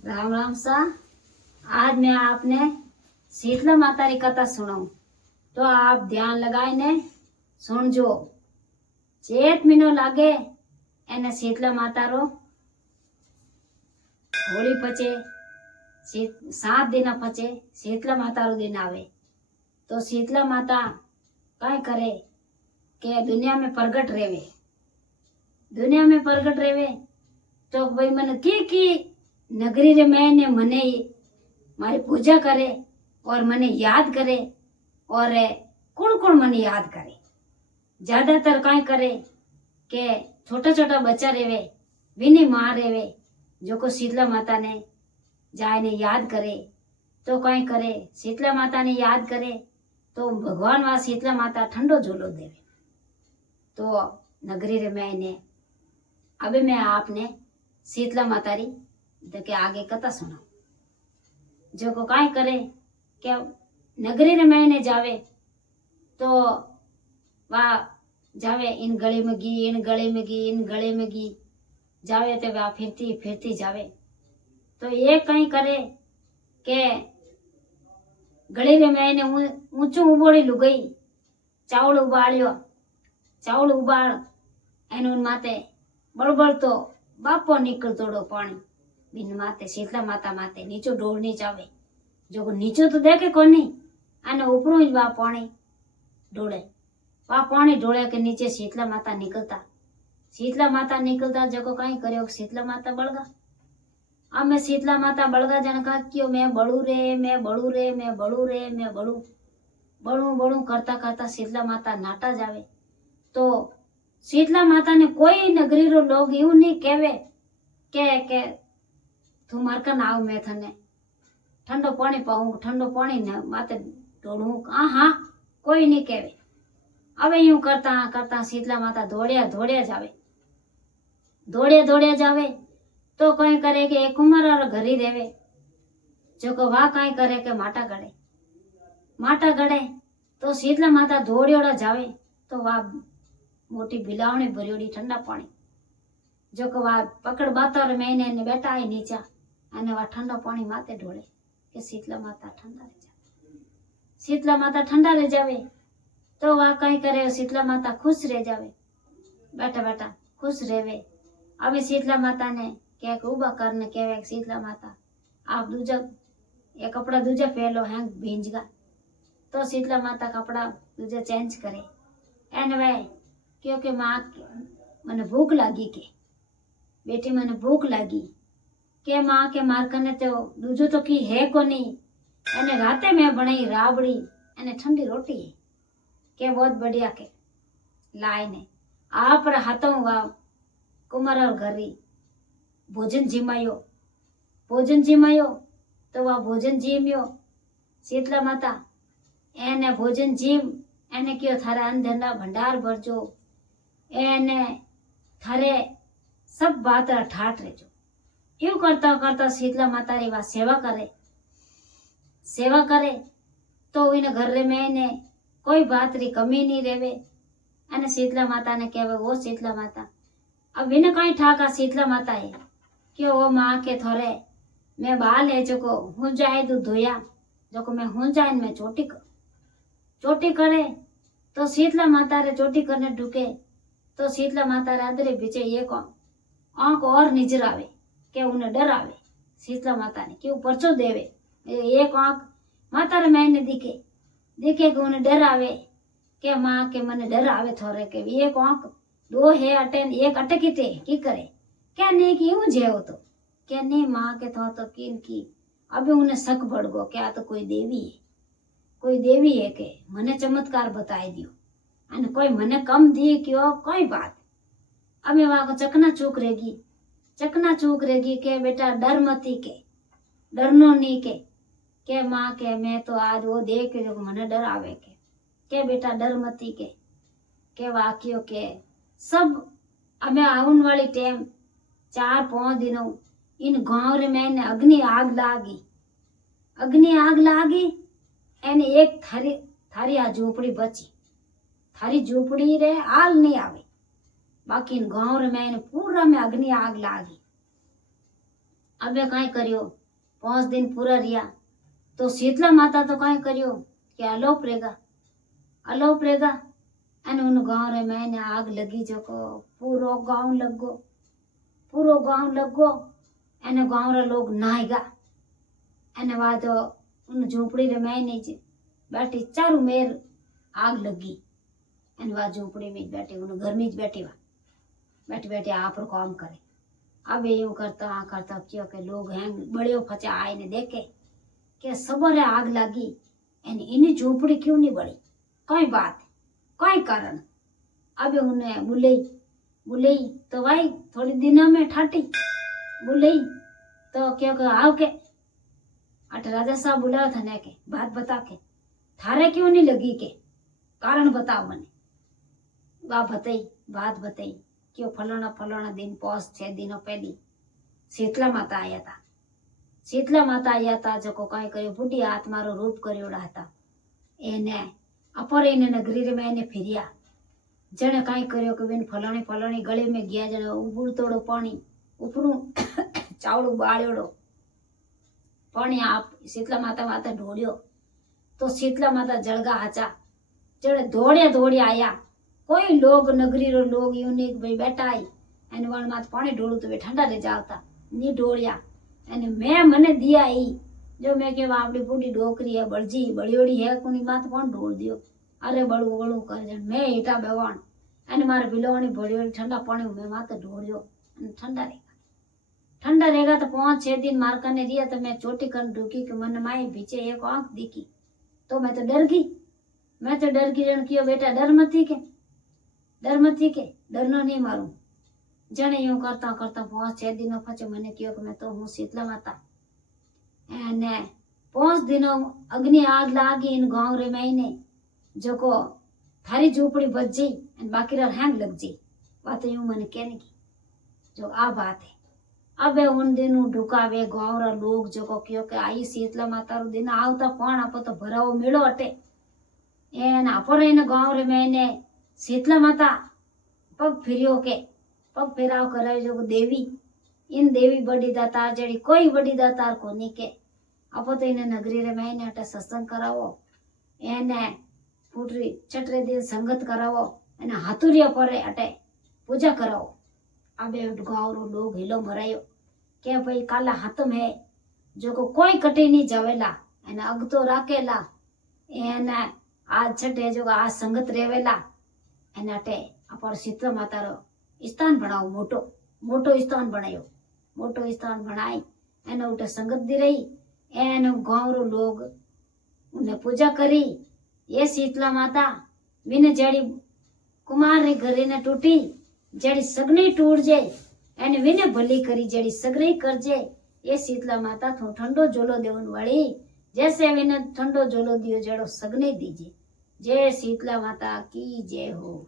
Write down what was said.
राम राम सा। आज मैं आपने शीतला माता की कथा सुनाऊं तो आप ध्यान लगाईने सुनजो। चेत महीनो लागे एने शीतला माता रो होली पचे 7 दिन पचे शीतला माता रो दिन आवे। तो शीतला माता काय करे के दुनिया में प्रगट रेवे। दुनिया में प्रगट रेवे तो भाई मन की नगरी रे मैंने मने मारी पूजा करे और मने याद करे। और कौन कौन मने याद करे, ज्यादातर काय करे के छोटा छोटा बच्चा रेवे विनी मां रेवे जो को शीतला माता ने जाए ने याद करे। तो काय करे शीतला माता ने याद करे तो भगवान वा शीतला माता ठंडो झोलो देवे। तो नगरी रे मैंने अभी मैं आपने शीतला माता री के आगे कथा सुना। जो को काय करे क्या नगरी रे मैंने जावे तो वह जावे इन गली में गी इन गली में गी इन गली में गी जावे तो वह फिरती फिरती जावे। तो ये कहीं करे के गली रे मैंने ऊंचू उबोड़ी लुगई चावल उबाड़ियो। चावल उबाड़ एन माते बड़बड़ तो बापो निकलतोड़ो पानी बिन माते शीतला माता माते नीचो डोलनी जावे। जो नीचो तो देखे कोनी अने ऊपरू ज वा पानी डोले। वा पानी डोले के नीचे शीतला माता निकलता। शीतला माता निकलता जको कहीं करे शीतला माता बळगा। अब मैं शीतला माता बळगा जन का क्यों मैं बड़ू रे मैं बड़ू रे मैं बड़ू रे मैं बड़ू बड़ू बड़ू करता करता शीतला माता नाटा जावे। तो शीतला माता ने कोई नगरी रो लोग यूं नहीं कहवे के तू मार का नाव मैं थने ठंडो पानी पाऊं ठंडो पानी न माते ढोड़ू। हाँ कोई नहीं कहवे। अब यूं करता करता शीतला माता दौड़िया दौड़िया जावे दौड़िया दौड़िया जावे। तो कहीं करे कि एक कुमार और घरी रेवे जो को वाह कहीं करे के माटा गड़े। तो शीतला माता दौड़ियोड़ा जावे तो वाह मोटी बिलावणी भरियोड़ी ठंडा पानी जो को वाह पकड़ बाता और मैंने बैठा है नीचा अने वाह ठंडा पानी माते ढोले के शीतला माता ठंडा रह जावे। शीतला माता ठंडा रह जावे तो वह कहीं करे शीतला माता खुश रह जावे बैठा बैठा खुश रहवे। अभी शीतला माता ने क्या उबा करने कहवे शीतला माता आप दूजा ये कपड़ा दूजा पहलो हैं भींज गा। तो शीतला माता कपड़ा दूजा चेंज करे एन वे क्योंकि माँ मने भूख लागी के बेटी मने भूख लागी के माँ के मार कने तो दूजो तो की है को नहीं एने राते में बनाई राबड़ी एने ठंडी रोटी है के बहुत बढ़िया के लाए ने आप हाथों वा कुमार और घरी भोजन जिमायो तो वह भोजन जीम्यो। शीतला माता एने भोजन जीम एने क्यों थारे अंधेरा भंडार भरजो एने थारे सब बात ठाट रहो। यूं करता करता शीतला माता री वा सेवा करे तो इन घर रे में ने कोई बात री कमी नहीं रेवे। अने शीतला माता ने कहवे वो शीतला माता अब इन कहीं ठाका शीतला माता है क्यों वो माँ के थोरे मैं बाल है जो को हूं जाए दूध धोया जो को मैं हूं जाए मैं चोटी करे। तो शीतला माता रे चोटी करने ढुके तो शीतला माता रे अदरे पीछे एक आंख और निजर आवे के उन्हें डर आवे। शीतला माता ने क्यों परचो देवे एक आंख माता रे मैंने दिखे के उन्हें डर आवे के माँ के मने डर आवे थोड़े के एक आंख दो है अटेन एक अटकी थे की करे क्या नहीं की यूं जे हो तो क्या नहीं माँ के तो किन की। अभी उन्हें शक बढ़ गो क्या तो कोई देवी है के मने चमत्कार बताए दियो अने कोई मने कम दी क्यों कोई बात। अभी वहां को चकना चूक रहेगी के बेटा डर मती के डरनो नहीं के माँ के मैं तो आज वो देख के जो मने डर आवे के बेटा डर मती के वाक्यों के सब हमें आउन वाली टाइम 4-5 दिनों इन गांव रे मैंने अग्नि आग लागी एने एक थारी आ झोपड़ी बची। थारी झोपड़ी रे आल नहीं आवे बाकी इन गांव रे मैंने पूरा में अग्नि आग लागी। अबे काई करियो 5 दिन पूरा रिया तो शीतला माता तो काई करियो कि अलोप रहेगा अने उन गांव रे मैंने आग लगी जको पूरो गांव लगो एने गांव रे लोग नहाएगा एने बाद उन झोपड़ी रे मैंने बैठी चारू मेर आग लगी एने बाद झोपड़ी में बैठी उन घर में बैठी बैठी आप काम करे। अब यूं करता क्यों के लोग हैं बड़े फचे आए ने देखे के सबरे आग लगी एने इनी झोपड़ी क्यों नहीं बड़ी कई बात कई कारण। अब उन्हें बुलई तो भाई थोड़ी दिनों में ठाटी बुलई तो क्यों के आओ के अट राजा साहब बुलाओ था ने के बात बता के थारे क्यों नहीं लगी के कारण बताओ मने। बात बताई क्यों फलाना दिन 5-6 दिनों पहली शीतला माता आया था जो कई करियो बुढ़ी आत्मा रो रूप करियोड़ा था एने अपर एने नगरी रे मैंने फिरिया जने कई करियो कि बिन फलानी गली में गया जने उबड़ तोड़ो पानी उपरू चावड़ू बाळ्योड़ो पानी आप शीतला माता ढोड़ियो तो शीतला माता जड़गा हाचा जड़े दौड़े आया कोई लोग नगरी रो लोग यूनिक भाई बैठा आई एने वण मात पानी ढोड़ू तो वे ठंडा रे जावता नी ढोड़िया एने मैं मने दिया ई जो मैं के आपड़ी बूढ़ी डोकरी है बड़जी बड़ियोड़ी है कोनी मात कौन ढोड़ दियो अरे बड़ू कर जन मैं ईटा बेवान एने मारे बिलोनी बड़ियोड़ी ठंडा पानी में मात ढोड़ियो अने ठंडा रहेगा तो 5-6 दिन मार कने रिया तो मैं चोटी कर ढूकी के मन माई पीछे एक आंख दिखी तो मैं तो डर गई जन कियो बेटा डर मत के डरनो नहीं मारू जने यूं करता 5-6 दिनों पछे मैंने कियो कि मैं तो हूँ शीतला माता एने 5 दिनों अग्नि आग लागी इन गांव रे मैंने जो को थारी झोपड़ी बच जी बाकी रा हैंग लग जी बात यूं मैंने कहने की जो आ बात है। अब उन दिन ढुकावे गांव रा लोग जो को कियो के आई शीतला माता रो दिन आवता पण आपो तो भरावो मेळो अटे एन अपर इन गांव रे मैंने शीतला माता पग फेराव करे जो देवी इन देवी बड़ी दातार जड़ी कोई बड़ी दातार कोनी के अपो तो इने नगरी रे मैंने अटे सत्संग करावो एने फूटरी चटरे दिन संगत करावो एने हाथुरिया पर अटे पूजा करावो। अब गाँव रो लोग हिलो मरायो के भाई काला हाथम है जो को कोई कटे नहीं जावेला एने अग तो राखेला एने आज छठे जो आज संगत रेवेला एने अटे अपर शीतला माता रो स्थान बनाओ मोटो स्थान बनाई एने उठे संगत दी रही एने गाँव रो लोग उन्हें पूजा करी ये शीतला माता विने जड़ी कुमार रे घरे ने टूटी जड़ी सगनी टूट जाए एने विने भली करी जड़ी सगरी कर जाए ये शीतला माता थो ठंडो झोलो देवन वाली जैसे विने ठंडो झोलो दियो जड़ो सगने दीजिए। जय शीतला माता की जय हो।